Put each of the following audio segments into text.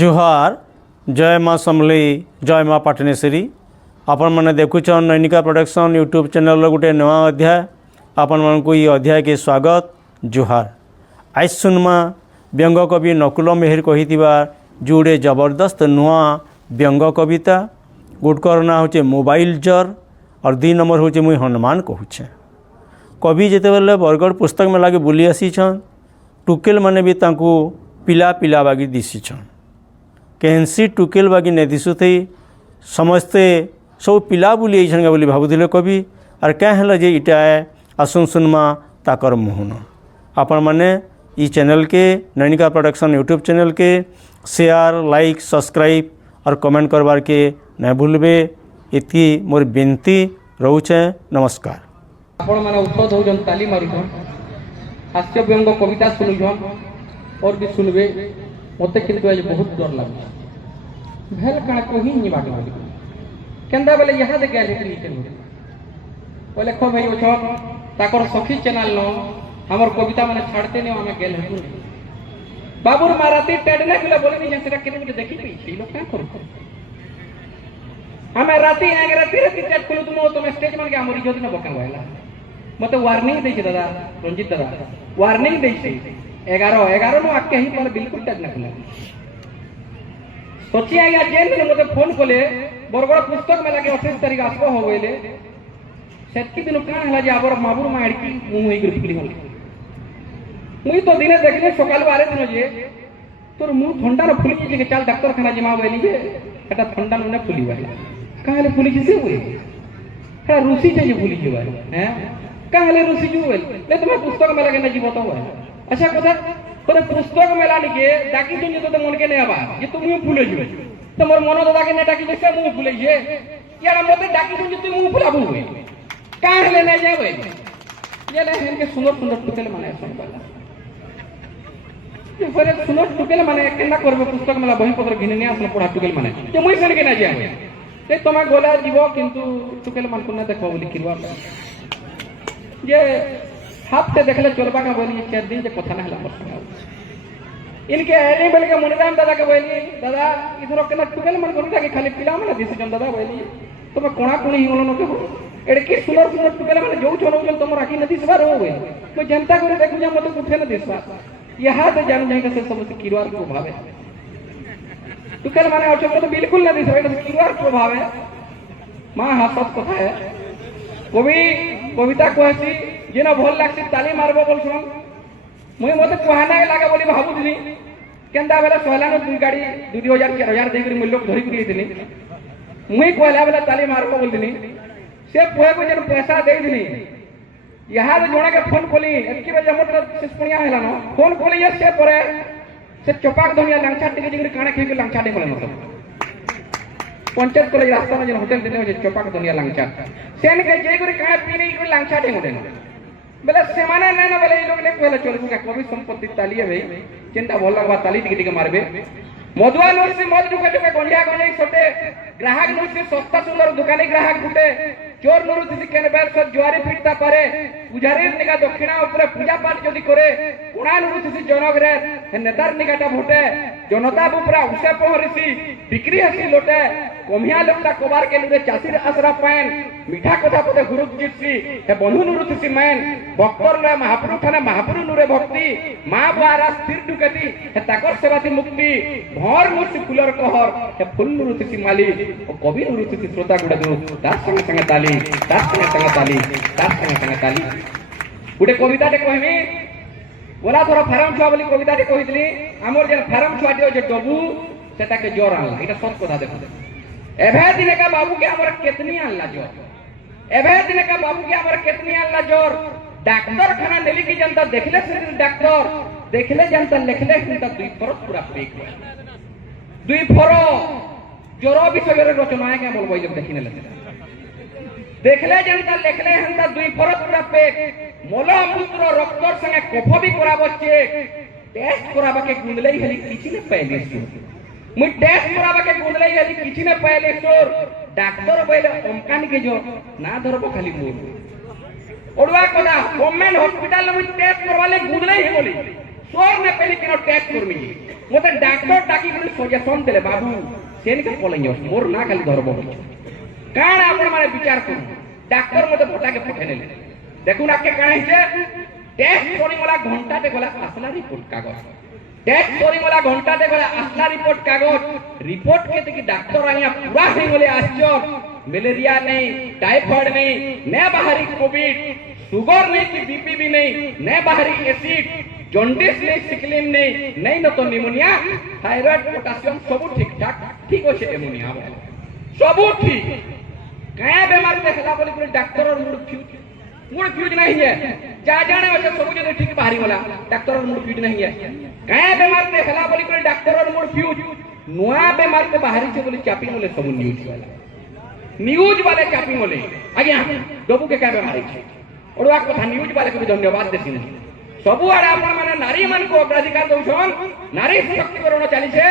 जुहार जय माँ समली जय माँ पाटनेश्वरी आपण मैंने देखुन नैनिका प्रोडक्शन यूट्यूब चैनल गोटे नवा अध्याय आपण मानक ये अध्याय के स्वागत जुहार। आज सुनमा व्यंग कवि नकुल मेहर कही जोड़े जबरदस्त नुआ व्यंग कविता गोटकर ना हूँ मोबाइल जर और 2 नंबर हूँ मुई हनुमान कहूँ। कवि जिते बेले बरगढ़ पुस्तक मेला के बुली आसीछन टुकेल माने भी तांको पिला पिला बागी दिशीछन केहसी टुकेल बागी नहीं दिशु थी समस्ते सब पिला बुली आइछन बोली भावुले कवि और क्या है जे इटा आसुन सुनमा ताकर मुहन आपण मैंने ई चैनल के नैनिका प्रोडक्शन यूट्यूब चैनल के शेयर लाइक सब्सक्राइब और कमेंट करवार के नहीं भूलबे इतनी मोर विनती रोचे। नमस्कार। आपण माने उत्सव होजन ताली मारुछन हास्य व्यंग कविता सुनुछन और भी सुनबे मते किंतु आज बहुत डर लागे भेल काना कहि नि बाटे बोली केंदा बेले यहा दे गेल हेतनी नीचे बोले खो भाई ओछन ताकर सखी चैनल नो हमर कविता माने छाड़ते ने हमें गेल हेतु बाबूर माराती टेडने गेले बोले नि सेटा केने मुझे देखि पई छी लोग क्या करू हमें राती आगे राती राती चैट खोलु तुम स्टेज मन के हमरी जोदी न बका वाला मते वार्निंग देछि दादा रंजित दादा वार्निंग देछि 11 नो आके ही पर बिल्कुल टच न खुला सोची आया जेन दिन मते फोन कोले बरगड़ पुस्तक में लगे 28 तारीख आसबो हो गइले सेटकी दिन कान हला जे आबर माबुर माड़की मुंह होई गरी फुली होल मुई तो दिने देखले सकाल बारे दिन जे तोर मुंह ठंडा न फुली जे चल डॉक्टर खाना जमा होइली जे एटा ठंडा न फुली बाई काहे ले फुली जे होई का रूसी जे फुली जे बाई हैं काहे ले रूसी जो ले तुम पुस्तक में लगे न जीव तो अच्छा कथा तोरे पुस्तक मेला लिखे डाकी तुम जे तो मन के नहीं आबा जे तुम मुंह फुले जो तो मोर मन दादा के ने डाकी जैसे मुंह फुले जे यार मते डाकी तुम जे तुम मुंह फुलाबू काहे ले नहीं जावे ये ले इनके सुंदर सुंदर टुकेल माने सुन पाला ये फरे सुंदर टुकेल माने केना करबे पुस्तक मेला बही पत्र घिने नहीं आसन पढ़ा टुकेल माने जे मुई सन के ना जावे ते तमे गोला जीवो किंतु टुकेल मान को ना देखो बोली किरवा जे हाथ देखले चलबा का बोली 4 दिन जे कथा ना हला इनके एनी बोल के मुनिराम दादा के बोली दादा इधर केना टुकेल मन कोन के खाली पिला मन दिसजन दादा बोली तुम कोणा कोणी होलो न के एडे की सुंदर सुंदर टुकेल मन जो छोनो जल तुम राखी नदी सवार हो गए मैं जनता करे देखु जा मते कुठे न दिसवा यहां से जान जाए के सब से किरवार को भावे टुकेल माने और तो बिल्कुल न दिसवा एडे किरवार को भावे मां हासत कथा है कवि कविता कहसी जेना भल लागसी ताली मारबो बोलछन मुई मते कहना लागे बोली भाबुदिनी केंदा बेला सहलानो दुई गाड़ी 2000 4000 देकरी मूल्य धरि करी दिनी मुई कहला बेला ताली मारबो बोलदिनी से पोहे को जन पैसा दे दिनी यहां जोणे के फोन खोली एतकी बजे हमर सिस्पुनिया हैला न फोन खोली से परे से चपाक दुनिया लंचा टिके जिगरी काणे खेके लंचा दे बोले मतलब पंचायत कॉलेज रास्ता में जन होटल देने हो चपाक दुनिया लंचा सेन के जेगरी काणे पीने को लंचा दे उठे बेले से माने ना बोले ई लोग ने कहले चलबू का कवि संपत्ति ताली है भाई चिंता भल लगबा ताली टिके टिके मारबे मधुआ नूर से मध दुका दुका गंडिया गंडिया सोटे ग्राहक नूर से सस्ता सुंदर दुकानी ग्राहक गुटे चोर नूर से केन बेल से जुआरी फिरता पारे पुजारी निका दक्षिणा ऊपर पूजा पाठ जदी करे कुणा नूर से जनगरे नेतार निकाटा भोटे जनता ऊपर उसे पहरिसी बिक्री हसी लोटे कमिया लोकटा कोबार के लुरे चासीर आसरा पैन मीठा कथा पते गुरु जितसी हे बंधु नूर से मैन भक्तर ले महाप्रभु थाने महाप्रभु नूरे भक्ति मां बुआरा स्थिर दुकती हे ताकर सेवाती मुक्ति भर मूर्ति फुलर कहर हे फुल नूर से माली और कवि नूर से श्रोता गुडा दो दास संगे संगे ताली दास संगे ताली दास संगे ताली गुटे कविता टे कहमी बोला थोड़ा फार्म छुआ बोली कविता टे कहितली हमर जे फार्म छुआ दियो जे डबू सेटा के जोर आला एटा सत कथा देखो एभे दिने का बाबू के हमर केतनी आला जोर एभे दिने का बाबू के हमर केतनी आला जोर डॉक्टर खाना नेली की जनता देखले से डॉक्टर देखले जनता लिखले जनता दुई फरक पूरा फेक दुई फरो जोरो विषय रे रचना है के बोलबो जब देखिने लगे देखले जनता लिखले हंता दुई फरक पूरा फेक मोला मूत्र रक्तर संगे कफ भी कराबो चेक टेस्ट कराबा के गुंदले हली किछि ने पहले से मुई टेस्ट कराबा के गुंदले हली किछि ने पहले सोर डॉक्टर बोले ओमकान के जो ना धरबो खाली मोर ओडवा कोना गवर्नमेंट हॉस्पिटल में टेस्ट करवाले गुंदले ही बोली सोर ने पहले किनो टेस्ट करमी मते डॉक्टर टाकी गुली सजेशन देले बाबू सेन के पलंजो मोर ना खाली धरबो काण आपण माने विचार करू डॉक्टर मते भटा के पठेले देखु ना के काण हिचे टेस्ट करी मला घंटा ते गला असला रिपोर्ट कागज टेस्ट करी मला घंटा ते गला असला रिपोर्ट कागज रिपोर्ट के ते की डॉक्टर आया पूरा हे गले आश्चर्य मलेरिया नहीं टाइफाइड नहीं न बाहरी कोविड शुगर नहीं कि बीपी भी नहीं न बाहरी एसिड जॉन्डिस नहीं सिकलिन नहीं न तो निमोनिया थायराइड पोटेशियम सब ठीक ठाक ठीक होछे एमोनिया सब ठीक कया बीमार देखला बोली कोई डॉक्टर और मूड फ्यूज नहीं है जा जाने अच्छा सब जगह ठीक बाहरी वाला डॉक्टर और मूड फ्यूज नहीं है कया बीमार देखला बोली कोई डॉक्टर और मूड फ्यूज नुआ बीमार के बाहरी से बोली चापी बोले सब न्यूज वाले चापी बोले आज्ञा डबू के क्या बीमारी है ओडवा कथा न्यूज वाले को भी धन्यवाद देसी सबु आड़े आपण माने नारी मान को अग्राधिकार दउछन नारी सशक्तिकरण चली छे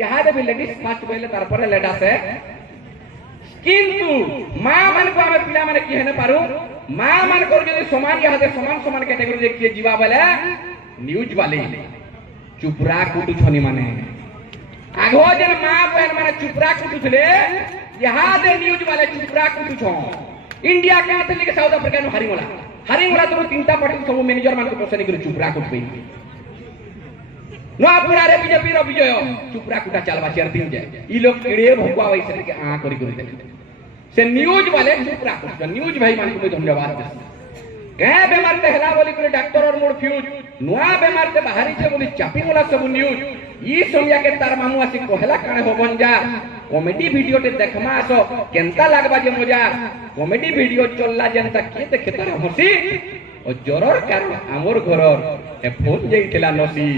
यहा दे भी लेडीज फास्ट बोले तार पर लेडा से किंतु मां मान को हमें पिला माने की हेने पारू मां मान को जदि समान यहा दे समान कैटेगरी देखिए जीवा वाले न्यूज वाले चुपरा कुटु छनी माने आगो जन मां बहन माने चुपरा कुटु थले यहा दे न्यूज वाले चुपरा कुटु छ इंडिया के आते के साउथ अफ्रीका नु हारिंगला तो तीनटा पार्टी सब मैनेजर मान को पसंद कर चुपरा कुट पे नवापुरा रे बीजेपी रो विजय चुपरा कुटा चलवा 4 दिन जाए ई लोग केड़े भगवा वैसे के आ करी दे से न्यूज वाले चुपरा कुट न्यूज भाई मान को धन्यवाद दे क्या बीमार ते हला बोली करे डॉक्टर और मोर फ्यूज नुआ बीमार ते बाहरी से बोली चापी वाला सब न्यूज ई सोनिया के तार मामू आसी कहला काने हो बन जा कॉमेडी वीडियो ते देखमा आसो केनता लागबा जे मजा कॉमेडी वीडियो चलला जनता के देखे तार हसी और जरर कारण आमर घरर ए फोन जेइतला नसी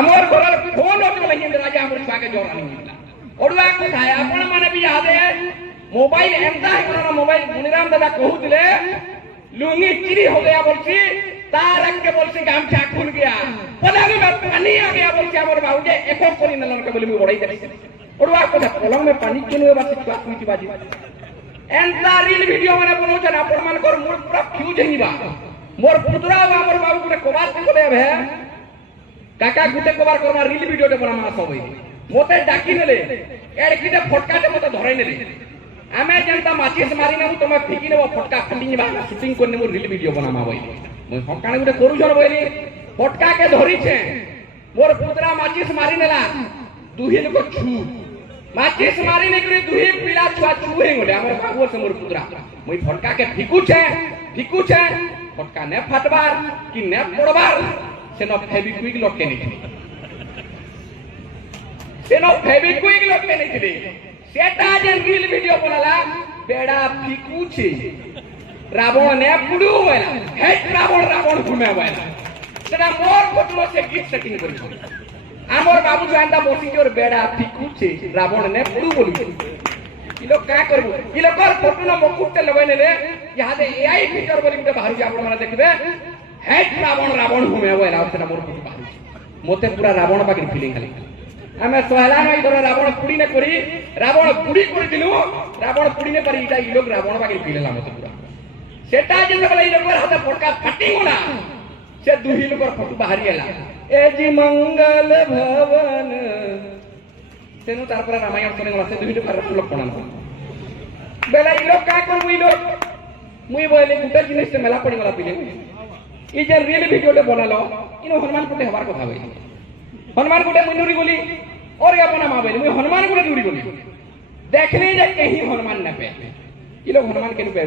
आमर घरर फोन ओटला हिंद राजा हमर छुआ जोर आनी ओडवा को थाय आपण माने भी याद है मोबाइल एंता है कोना मोबाइल मुनिराम दादा कहूतिले लुंगी चिरी हो गया बोलसी तारक के बोलसी गामछा खुल गया पलानी में पानी आ गया बोलसी हमर बाबू के एको कोनी नलन के बोली बड़ाई दे ओडवा को पलंग में पानी केनु बात छुआ कुछ बाजी एंता रील वीडियो माने बनो छन आपण मान कर मूड पूरा फ्यूज हिबा मोर पुतरा हमर बाबू के कोबार को लेबे काका गुटे कोबार करना रील वीडियो ते बना मास होई मोते डाकी नेले एड़कीटे फटकाटे मोते धराई नेले आमे जनता माचिस मारी नेमु तमे फिकी नेबो फटका फंडिंग बा शूटिंग कर नेमु रील वीडियो बनामा होई মই हकाने गुटे करू जर बोली फटका के धरी छे मोर पुतरा माचिस मारी नेला दुहिल को छू माचिस मारी ने करी दुहि पिला छुआ छुए गोले हमर बाबू से मोर पुतरा মই फटका के फिकू छे फटका ने फटबार कि ने पड़बार से न फेविक्विक लटके नहीं सेटा जेन रील वीडियो बनाला बेड़ा फिकू छे रावण ने पुडू होला हेट रावण घुमे होला सेटा मोर फोटो से गिफ्ट सेटिंग करी हमर बाबू जानता बसी जोर बेड़ा फिकू छे रावण ने पुडू बोली ई लोग का करबो ई लोग कर फोटो न मुकुट लगाइ नेले यहा दे एआई फीचर बोली गुटे बाहर जा आपण माने देखबे हेट रावण घुमे होला सेटा मोर फोटो बाहर मोते पूरा रावण बाकी फीलिंग खाली हमें सोहला नहीं धरो रावण पुड़ी ने करी रावण पुड़ी कर दिलु रावण पुड़ी ने करी इटा ई लोग रावण बाकी पीलेला मत पूरा सेटा जे बोले ई लोग हाथ फटका फटी गोना से दुही लोग फोटो बाहरी एला ए जी मंगल भवन तेनु तार पर रामायण कोने गला से दुही लोग कोना बेला ई लोग का करबो ई लोग मुई बोले गुटा जिनिस से मेला पड़ी गला पीले ई जे रील वीडियो ले बनालो इनो हनुमान पुटे हवार কথা होई हनुमान गुटे मुनुरी बोली और या बना मां बोली हनुमान गुटे दूरी बोली देखने जे कहीं हनुमान न पे ई लोग हनुमान के पे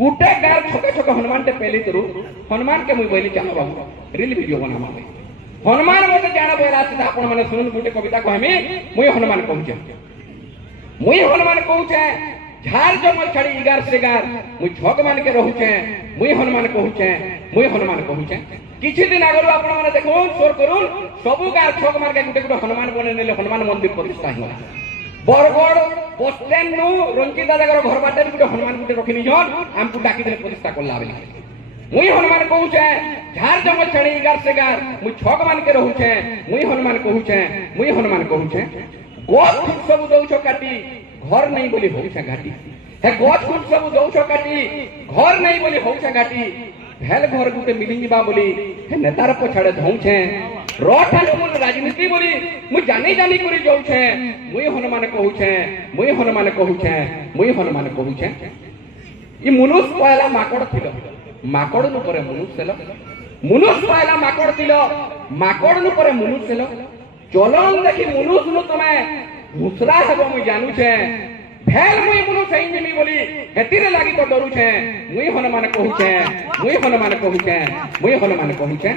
गुटे गाल छोटे हनुमान ते पहले तरू हनुमान के मुई बोली चलो बाबू रील वीडियो बना मां हनुमान मते जाना बोला से आपण माने सुन गुटे कविता कहमी मुई हनुमान कहूचे झार जंगल छड़ी 11 से 11 मुई छक मान के रहूचे मुई हनुमान कहूचे किछि दिन आगरो आपण माने देखो सोर करूं सबु गार छक मार के गुटे हनुमान बने नेले हनुमान मंदिर प्रतिष्ठा होला बरगड़ बस स्टैंड नु रंजित दादा घर बाटे गुटे हनुमान गुटे रखिनी जन हमकु डाकी दे प्रतिष्ठा करला बेली मुई हनुमान कहूचे झार जंगल छड़ी 11 से 11 मुई छक मान के रहूचे मुई हनुमान कहूचे गोद खुद सब दउछो काटी घर नहीं बोली होउछा घाटी हे गोद खुद सब दउछो काटी घर नहीं बोली होउछा घाटी भेल घर गुटे मिली बा बोली हे नेतार पछाड़े धौछे रठानु मन राजनीति बोली मु जानी जानी करी जाउछे मुई हनुमान कहूछे मुई हनुमान कहूछे मुई हनुमान कहूछे ई मनुष्य पहला माकड़ थिलो माकड़ नु परे मनुष्य सेलो मनुष्य पहला माकड़ थिलो माकड़ नु परे मनुष्य सेलो चलन देखि मनुष्य नु तमे घुसरा हेबो मु जानू छे भेल मुई मनुष्य हिंजिमी बोली हेतिरे लागी तो डरू छे मुई हनुमान कहूछे मुई हनुमान कहूछे मुई हनुमान कहूछे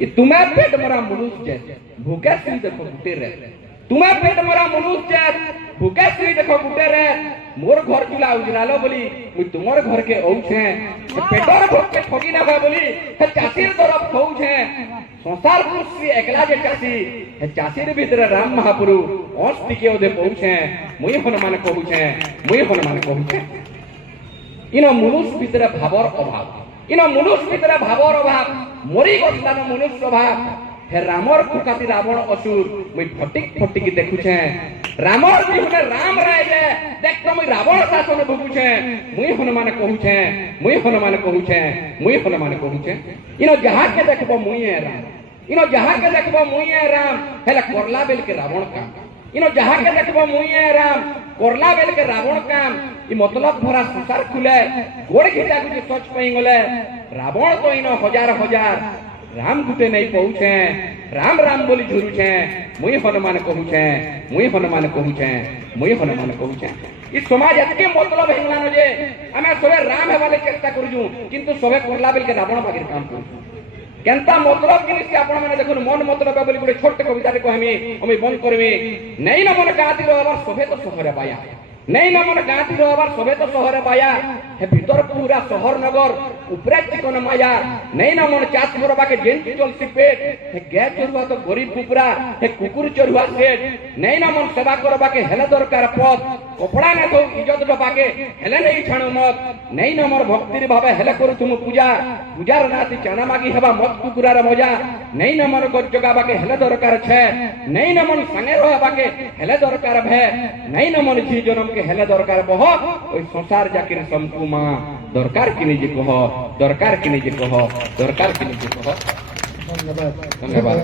ये तुम्हें पेट मरा मनुष्य भूखे श्री देखो गुटे रे तुम्हें पेट मरा मनुष्य भूखे श्री देखो गुटे रे मोर घर चुला उजरालो बोली मुई तुमर घर के औछे पेटर भूख के ठगी ना बा बोली हे चासीर तरफ खौछे संसार पुरुष एकला जे चासी हे चासीर भीतर राम महापुरु ओस टिके ओदे पहुछे मुई हनुमान कहूछे मुई हनुमान कहूछे इनो मनुष्य भीतर भावर अभाव इनो मनुष्य भीतर भावर अभाव मरी गस्तान मनुष्य स्वभाव हे रामर खुकाती रावण असुर मुई फटिक फटिक देखुछे रामर जीवने राम राजे देख तो मुई रावण शासन भोगुछे मुई हनुमान कहूछे मुई हनुमान कहूछे मुई हनुमान कहूछे इनो जहां के देखबो मुई है राम इनो जहां के देखबो मुई है राम हेला करला बेल के रावण काम इनो जहां के देखबो मुई है राम करला बेल के रावण काम ई मतलब भरा संसार खुले गोड़ घिटा गुटे सच पई गले रावण तो इनो हजार हजार राम गुटे नहीं पहुँचे राम राम बोली झुरुछे मुई हनुमान कहूछे मुई हनुमान कहूछे मुई हनुमान कहूछे ई समाज एतके मतलब हेलानो जे हमें सबे राम हेबाले चेष्टा करूजु किंतु सबे करला बेल के रावण बागिर काम करू केनता मतलब जिनिस आपण माने देखुन मन मतलब बोली गुटे छोट कविता रे कहमी हम बंद करमी नहीं न मन गाती रहबार सबे तो सहरे पाया नहीं न मन गाती रहबार सबे तो सहरे पाया हे भीतर पूरा शहर नगर उपरे चिकन माया नहीं न मन चाष करबा के जेंटी चलसी पेट हे गाय चरुवा तो गरीब कुकुरा हे कुकुर चरुवा सेठ नहीं न मन सेवा करबा के हेले दरकार पद कपड़ा न तो इज्जत डबा के हेले नहीं छाणो मत नहीं न मोर भक्ति रे भावे हेले करू तुम पूजा पूजार नाती चाना मागी हेबा मत कुकुरा रे मजा नहीं न मन को जगाबा के हेले दरकार छे नहीं न मन संगे रहबा के हेले दरकार भे नहीं न मन जी जन्म के हेले दरकार बह ओई संसार जाकिर संकुमा दरकार कि निजे कह दरकार कि निजे कह दरकार कि निजे कह धन्यवाद धन्यवाद।